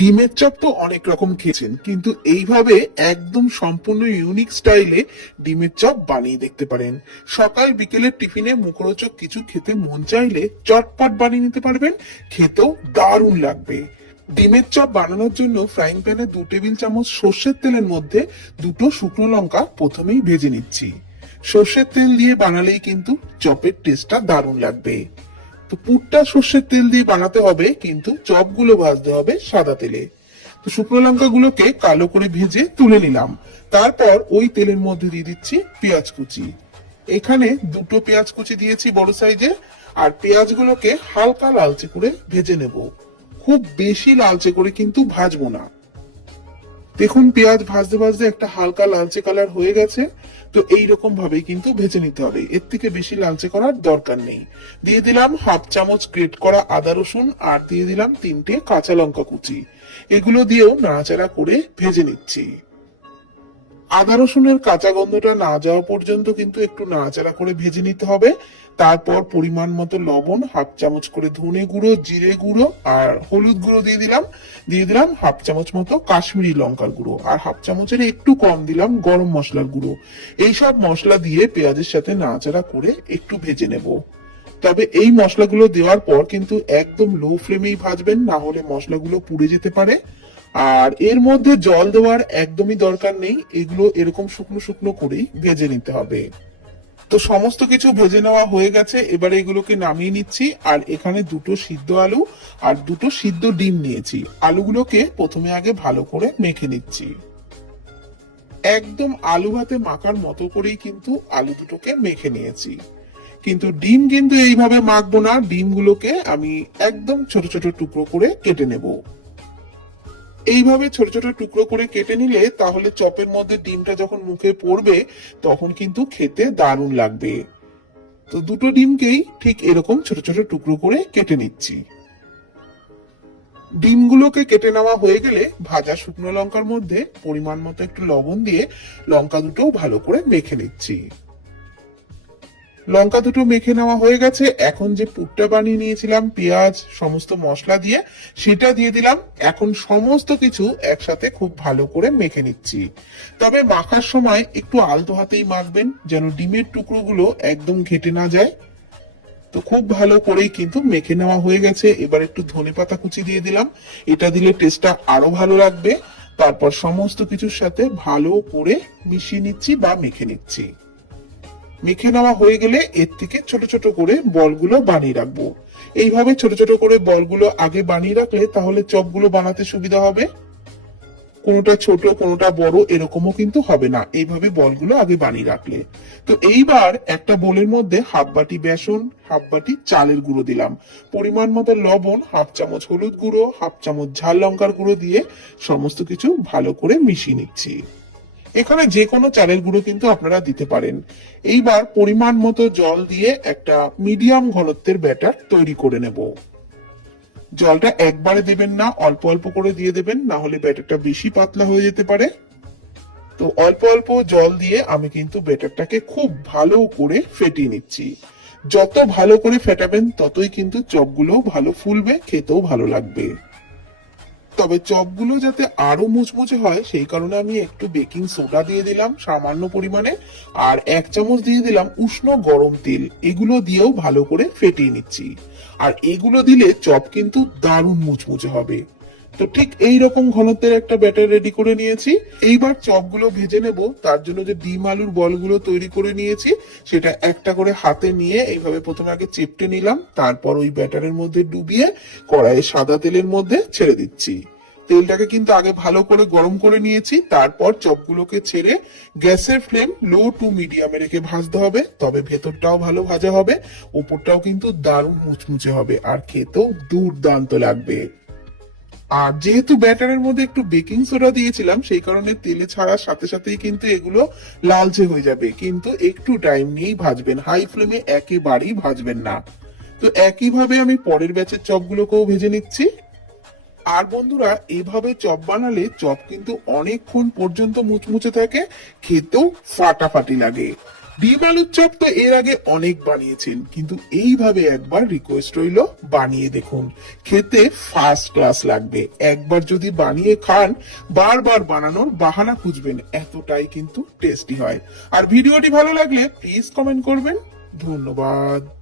ডিমের চপ তো অনেক রকম খেয়েছেন, কিন্তু এইভাবে একদম সম্পূর্ণ ইউনিক স্টাইলে ডিমের চপ বানিয়ে দেখতে পারেন। সকাল বিকেলের টিফিনে মুখরোচক কিছু খেতে মন চাইলে চটপট বানিয়ে নিতে পারবেন, খেতেও দারুণ লাগবে। ডিমের চপ বানানোর জন্য ফ্রাইং প্যানে দু টেবিল চামচ সর্ষের তেলের মধ্যে দুটো শুকনো লঙ্কা প্রথমেই ভেজে নিচ্ছি। সর্ষের তেল দিয়ে বানালেই কিন্তু চপের টেস্টটা দারুণ লাগবে। তো পুরটা সর্ষের তেল দিয়ে বানাতে হবে, কিন্তু চপগুলো ভাজতে হবে সাদা তেলে। তো শুকনো লঙ্কা গুলোকে কালো করে ভেজে তুলে নিলাম। তারপর ওই তেলের মধ্যে দিয়ে দিচ্ছি পেঁয়াজ কুচি। এখানে দুটো পেঁয়াজ কুচি দিয়েছি বড় সাইজের আর পেঁয়াজগুলোকে হালকা লালচে করে ভেজে নেব। খুব বেশি লালচে করে কিন্তু ভাজবো না। দেখুন, পেঁয়াজ ভাজতে ভাজতে একটা হালকা লালচে কালার হয়ে গেছে। তো এই রকম ভাবে কিন্তু ভেজে নিতে হবে। এর থেকে বেশি লালচে করার দরকার নেই। দিয়ে দিলাম হাফ চামচ গ্রেট করা আদা রসুন আর দিয়ে দিলাম তিনটে কাঁচা লঙ্কা কুচি। এগুলো দিয়েও নাড়াচাড়া করে ভেজে নিচ্ছি। আদা রসুনের কাঁচা গন্ধটা না যাওয়া পর্যন্ত কিন্তু একটু নাড়াচাড়া করে ভেজে নিতে হবে। তারপর পরিমাণ মতো লবণ, হাফ চামচ করে ধনে গুঁড়ো, জিরে গুঁড়ো আর হলুদ গুঁড়ো দিয়ে দিলাম। দিয়ে দিলাম হাফ চামচ মতো কাশ্মীরি লঙ্কার গুঁড়ো আর হাফ চামচের একটু কম দিলাম গরম মশলার গুঁড়ো। এইসব মশলা দিয়ে পেঁয়াজের সাথে নাড়াচাড়া করে একটু ভেজে নেব। তবে এই মশলাগুলো দেওয়ার পর কিন্তু একদম লো ফ্লেমেই ভাজবেন, না হলে মশলাগুলো পুড়ে যেতে পারে। আর এর মধ্যে জল দেওয়ার একদমই দরকার নেই, এগুলো এরকম শুকনো শুকনো করেই ভেজে নিতে হবে। তো সমস্ত কিছু ভেজে নেওয়া হয়ে গেছে, এবারে এগুলোকে নামিয়ে নিচ্ছি, আর এখানে দুটো সিদ্ধ আলু আর দুটো সিদ্ধ ডিম নিয়েছি। আলুগুলোকে প্রথমে আগে ভালো করে মেখে নিচ্ছি। একদম আলু ভাতে মাখার মতো করেই কিন্তু আলু দুটোকে মেখে নিয়েছি। কিন্তু ডিম কিন্তু এইভাবে মাখবো না, ডিমগুলোকে আমি একদম ছোট ছোট টুকরো করে কেটে নেব। এইভাবে ছোট ছোট টুকরো করে কেটে নিলে তাহলে চপের মধ্যে ডিমটা যখন মুখে পড়বে, তখন কিন্তু খেতে দারুণ লাগবে। তো দুটো ডিমকেই ঠিক এরকম ছোট ছোট টুকরো করে কেটে নিচ্ছি। ডিমগুলোকে কেটে নেওয়া হয়ে গেলে ভাজা শুকনো লঙ্কার মধ্যে পরিমাণ মতো একটু লবণ দিয়ে লঙ্কা দুটো ভালো করে মেখে নিচ্ছি। লঙ্কা দুটো মেখে নেওয়া হয়ে গেছে। এখন যে পুরটা বানিয়ে নিয়েছিলাম, পেঁয়াজ, সমস্ত মশলা দিয়ে, সেটা দিয়ে দিলাম। এখন সমস্ত কিছু একসাথে খুব ভালো করে মেখে নিচ্ছি। তবে মাখার সময় একটু আলতো হাতেই মাখবেন, যেন ডিমের টুকরোগুলো একদম ঘেটে না যায়। তো খুব ভালো করেই কিন্তু মেখে নেওয়া হয়ে গেছে। এবার একটু ধনে পাতা কুচি দিয়ে দিলাম। এটা দিলে টেস্টটা আরও ভালো লাগবে। তারপর সমস্ত কিছুর সাথে ভালো করে মিশিয়ে নিচ্ছি বা মেখে নিচ্ছি। মেখে নেওয়া হয়ে গেলে এর থেকে ছোট ছোট করে বলগুলো বানিয়ে রাখব। এইভাবে ছোট ছোট করে বলগুলো আগে বানিয়ে রাখলে তাহলে চপগুলো বানাতে সুবিধা হবে। কোনোটা ছোট, কোনোটা বড় এরকমও কিন্তু হবে না। এইভাবে বলগুলো আগে বানিয়ে রাখলে। তো এইবার একটা বোলের মধ্যে হাফ বাটি বেসন, হাফ বাটি চালের গুঁড়ো দিলাম। পরিমাণ মতো লবণ, হাফ চামচ হলুদ গুঁড়ো, হাফ চামচ ঝাল লঙ্কার গুঁড়ো দিয়ে সমস্ত কিছু ভালো করে মিশিয়ে নিচ্ছি। এখানে যে কোনো চালের গুঁড়ো কিন্তু আপনারা দিতে পারেন। এইবার পরিমাণ মতো জল দিয়ে একটা মিডিয়াম ঘনত্বের ব্যাটার তৈরি করে নেব। জলটা একবারে দেবেন না, অল্প অল্প করে দিয়ে দেবেন, না হলে ব্যাটারটা বেশি পাতলা হয়ে যেতে পারে। তো অল্প অল্প জল দিয়ে আমি কিন্তু ব্যাটারটাকে খুব ভালো করে ফেটিয়ে নিচ্ছি। যত ভালো করে ফেটাবেন, ততই কিন্তু চপগুলো ভালো ফুলবে, খেতেও ভালো লাগবে। তবে চপগুলো যাতে আরও মুচমুচে হয়, সেই কারণে আমি একটু বেকিং সোডা দিয়ে দিলাম সামান্য পরিমাণে, আর এক চামচ দিয়ে দিলাম উষ্ণ গরম তেল। এগুলো দিয়েও ভালো করে ফেটিয়ে নিচ্ছি। আর এগুলো দিলে চপ কিন্তু দারুণ মুচমুচে হবে। তো ঠিক এই রকম ঘনত্বের একটা ব্যাটার রেডি করে নিয়েছি। এইবার চপগুলো ভেজে নেব। তার জন্য যে ডিম আলুর বলগুলো তৈরি করে নিয়েছি, সেটা একটা করে হাতে নিয়ে এইভাবে প্রথমে আগে চেপটে নিলাম। তারপর ওই ব্যাটারের মধ্যে ডুবিয়ে কড়াইয়ে সাদা তেলের মধ্যে ছেড়ে দিচ্ছি। তেলটাকে কিন্তু আগে ভালো করে গরম করে নিয়েছি, তারপর চপগুলোকে ছেড়ে গ্যাসের ফ্লেম লো টু মিডিয়ামে রেখে ভাজতে হবে, তবে ভেতরটাও ভালো ভাজা হবে, উপরটাও কিন্তু দারুণ মুচমুচে হবে, আর খেতেও দুর্দান্ত লাগবে। আর যেহেতু ব্যাটারের মধ্যে একটু বেকিং সোডা দিয়েছিলাম, সেই কারণে তেলে ছাড়ার সাথে সাথেই কিন্তু এগুলো লালচে হয়ে যাবে, কিন্তু একটু টাইম নিয়েই ভাজবেন, হাই ফ্লেমে একেবারেই ভাজবেন না। তো একইভাবে আমি পরের ব্যাচের চপগুলোকেও ভেজে নিচ্ছি। আর বন্ধুরা, এভাবে চপ বানালে চপ কিন্তু অনেকক্ষণ পর্যন্ত মুচমুচে থাকে, খেতেও ফাটাফাটি লাগে। ডিম আলুর চপ তো এর আগে অনেক বানিয়েছেন, কিন্তু এইভাবে একবার রিকোয়েস্ট রইল, বানিয়ে দেখুন। খেতে ফার্স্ট ক্লাস লাগবে। একবার যদি বানিয়ে খান, বারবার বানানোর বাহানা খুঁজবেন, এতটাই কিন্তু টেস্টি হয়। আর ভিডিওটি ভালো লাগলে প্লিজ কমেন্ট করবেন। ধন্যবাদ।